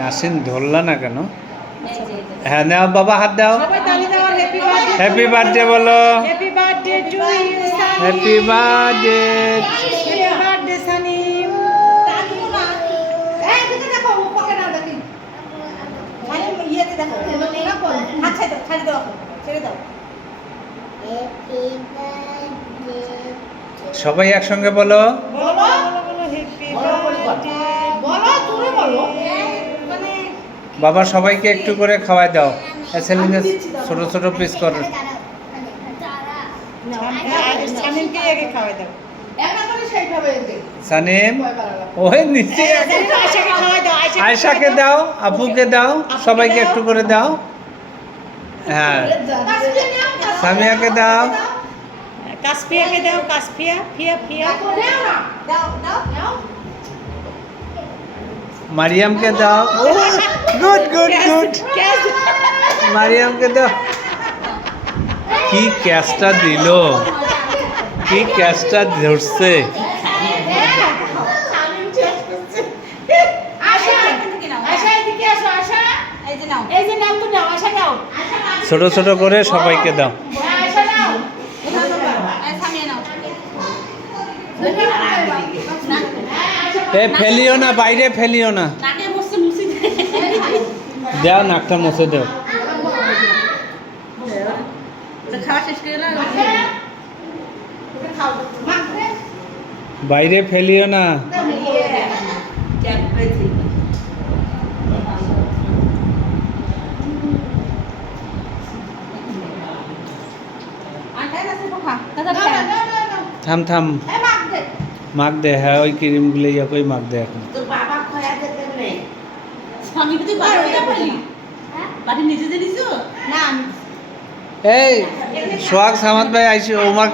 নাসিন ধরলা না কেন? হ্যাঁ নাও বাবা, হাত দাও। হ্যাপি বার্থডে বলো। Happy birthday to you. Happy birthday. Happy birthday Sanim. সবাই একসঙ্গে বলো। বাবা সবাইকে একটু করে খাওয়াই দাও। সেলিনে ছোট ছোট পিস করে। সানিমকে আগে খাওয়াই দাও। সানিম ওই নিচে। আয়শাকে খাওয়াই দাও। আয়শাকে দাও, আপুকে দাও, সবাইকে একটু করে দাও। হ্যাঁ সামিয়াকে দাও। কাসফিয়াকে দাও। কাসফিয়া ফিয়া ফিয়া। মারিয়ামকে দাও। Good good good. মারিয়ামকে দাও। কি ক্যাচটা দিল, কি ক্যাচটা ধরছে। ছোট ছোট করে সবাইকে দাও। এ ফেলিও না, বাইরে ফেলিও না। দাও নাকটা মুছে দাও। বাইরে ফেলিও না। থাম থাম, মাখ দে। হ্যাঁ ওই ক্রিমগুলো কই মাখ দে এখন। এই সোহাগ সামাদ ভাই আইসি ওমার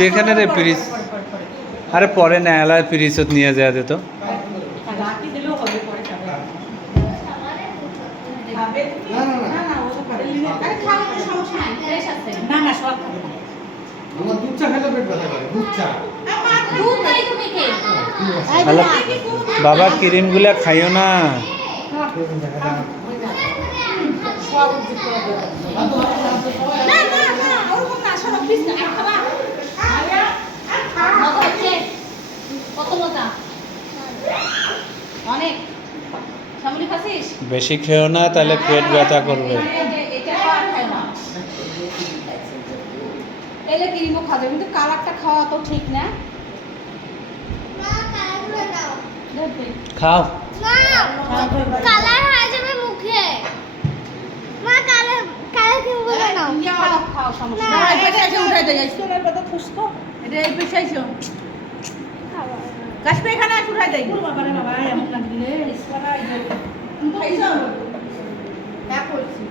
দেখে না রে পিরিস। আরে পরে না এলা পিরিসত নিয়ে যায় দে তো। হ্যালো বাবা, ক্রিমগুলা খাইও না। বেশি খেও না, তাহলে পেট ব্যথা করবে। ক্রিমও খাবে কিন্তু কালারটা খাওয়া তো ঠিক না। খাও। কালার হয়ে যাবে মুখে। মা কালার কালার কি বলে নাও। খাও সমস্যা না, নাই। এটা এসে উঠাই দেই। স্কুলের কথা খুশকো। এটা এই পেশা আইছো। কাশপে এখানে এসে উঠাই দেই। বাবা রে বাবা এমন লাগলে ইসকারা খাইছো। হ্যাঁ কইছি।